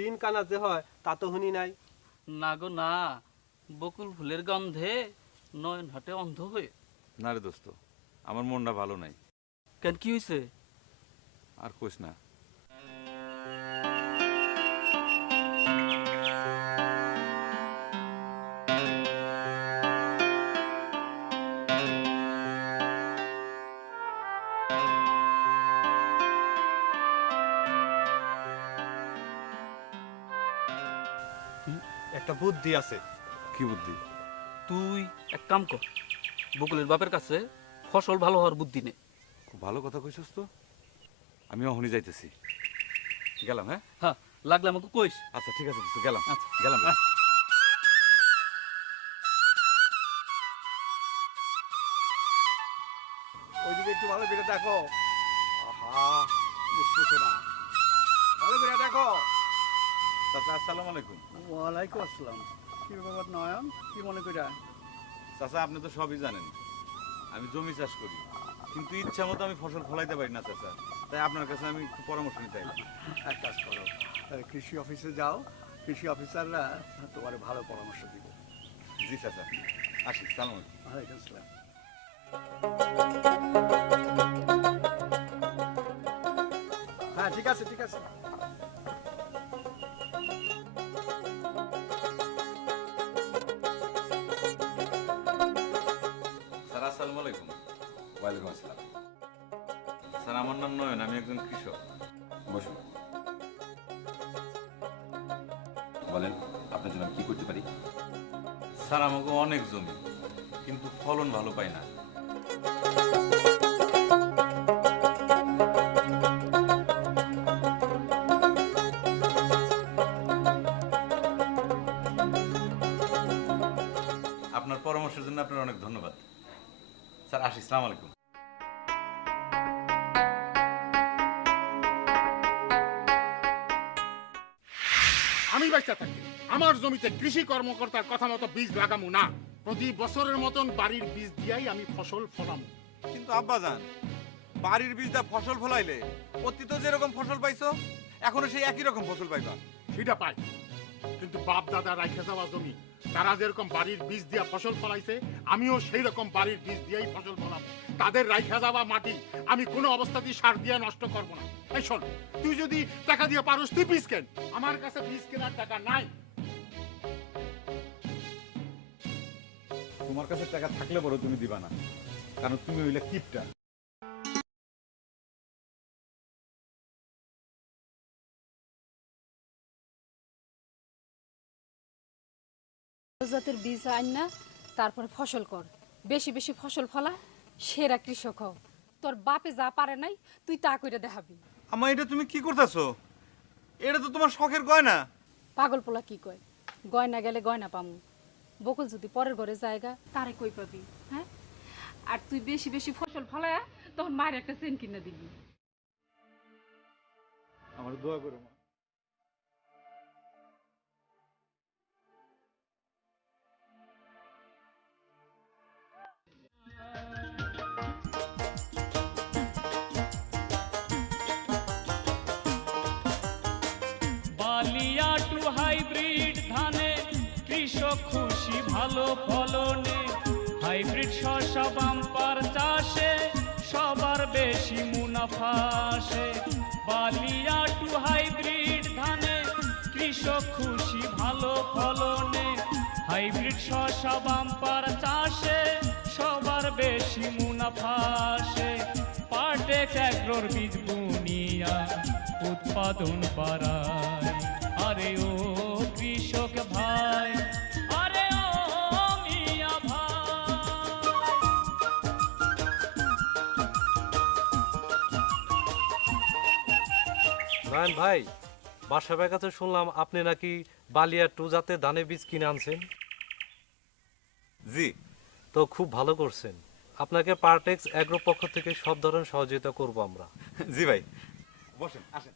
দিন কানা যে হয় তা তো শুনি নাই। না গো না, বকুল ফুলের গন্ধে নয়ন হাটে অন্ধ হয়ে। না রে দোস্ত, আমার মনটা ভালো নাই। কেন, কি হয়েছে? আর কইস না। একটা বুদ্ধি আছে। কি বুদ্ধি? তুই এক কাম কর, বকুলের বাপের কাছে ফসল ভালো হওয়ার বুদ্ধি নে। খুব ভালো কথা কইছস তো, আমি অহনি যাইতেছি। গেলাম। হ্যাঁ হ্যাঁ, লাগলে আমাকে কইস। আচ্ছা ঠিক আছে দোস্ত, গেলাম। আচ্ছা গেলাম রে। ওইদিকে একটু ভালো করে দেখো। আহা, বুঝতেছে না, ভালো করে দেখো। চাচা আসসালামু আলাইকুম। ওয়ালাইকুম আসসালাম। কি ব্যাপার নয়ন, কি মনে কইরা? চাচা আপনি তো সবই জানেন, আমি জমি চাষ করি, কিন্তু ইচ্ছা মতো আমি ফসল ফলাইতে পারি না চাচা। তাই আপনার কাছে আমি একটু পরামর্শ নিতে এলাম। এক কাজ করো, কৃষি অফিসে যাও, কৃষি অফিসাররা তোমার ভালো পরামর্শ দিব। জি চাচা, আসি। সালাম আলাইকুম। ওয়ালাইকুম আসসালাম। হ্যাঁ ঠিক আছে, ঠিক আছে। স্যার আসসালামু আলাইকুম। ওয়ালাইকুম আসসালাম। স্যার আমার নাম নয়ন, আমি একজন কৃষক। বসুন, বলেন আপনার জন্য আমি কি করতে পারি? স্যার আমাকে অনেক জমি, কিন্তু ফলন ভালো পাই না। আপনার পরামর্শের জন্য আপনার অনেক ধন্যবাদ স্যার। আসি, আসসালামু আলাইকুম। আমি বাচ্চা থাকি আমার জমিতে কৃষি কর্মকর্তার কথা মতো বীজ লাগামু না। প্রতি বছরের মতন বাড়ির বীজ দিয়াই আমি ফসল ফলামু। কিন্তু আব্বাজান, বাড়ির বীজটা ফসল ফলাইলে অতীত যেরকম ফসল পাইছো এখনো সেই একই রকম ফসল পাইবা। সেটা পাই, কিন্তু বাপ দাদা রাইখে যাওয়া জমি, তারা যেরকম বাড়ির বীজ দিয়া ফসল ফলাইছে, আমিও সেই রকম বাড়ির বীজ দিয়াই ফসল ফলাবো। তাদের রাইখে যাওয়া মাটি আমি কোনো অবস্থাতেই সার দিয়ে নষ্ট করবো না। এই শোন, তুই যদি টাকা দিয়ে পারোস তুই বীজ কেন, আমার কাছে বীজ কেনার টাকা নাই। তোমার কাছে টাকা থাকলে বড় তুমি দিবা না, কারণ তুমি হইলে কিপটা। জাতের বীজ আন না, তারপরে ফসল কর, বেশি বেশি ফসল ফলা, সেরা কৃষক হও। তোর বাপে যা পারে নাই তুই তা কইরা দেখাবি। আমা এটা তুমি কি করতেছো? এটা তো তোমার শখের গয়না। পাগল পোলা কি কয়, গয়না গেলে গয়না পামু, বকুল যদি পরের ঘরে জায়গা তারে কই পাবি? হ্যাঁ, আর তুই বেশি বেশি ফসল ফলায়া তখন মায়ের একটা চেন কিনে দিবি। আমার দোয়া করো মা। বালিয়া টু হাইব্রিড ধানে কৃষক খুশি ভালো ফলনে, হাইব্রিড শস্য বাম্পার চাষে সবার বেশি মুনাফা আসে। বালিয়া টু হাইব্রিড ধানে কৃষক খুশি ভালো ফলনে, হাইব্রিড শস্য বাম্পার চাষে সবার বেশি মুনাফা আসে। পাটেক অ্যাগ্রোর বীজ বুনিয়া উৎপাদন বাড়ায়। আরে ও কৃষক ভাই, আরে ও মিয়া ভাই। নয়ন ভাই, বাসা ভাইয়ের কাছে শুনলাম আপনি নাকি বালিয়া 2 জাতের ধানের বীজ কিনে আনছেন। জি। তো খুব ভালো করছেন। আপনাকে পার্টেক্স অ্যাগ্রো পক্ষ থেকে সব ধরনের সহযোগিতা করব আমরা। জি ভাই, বসেন, আসেন।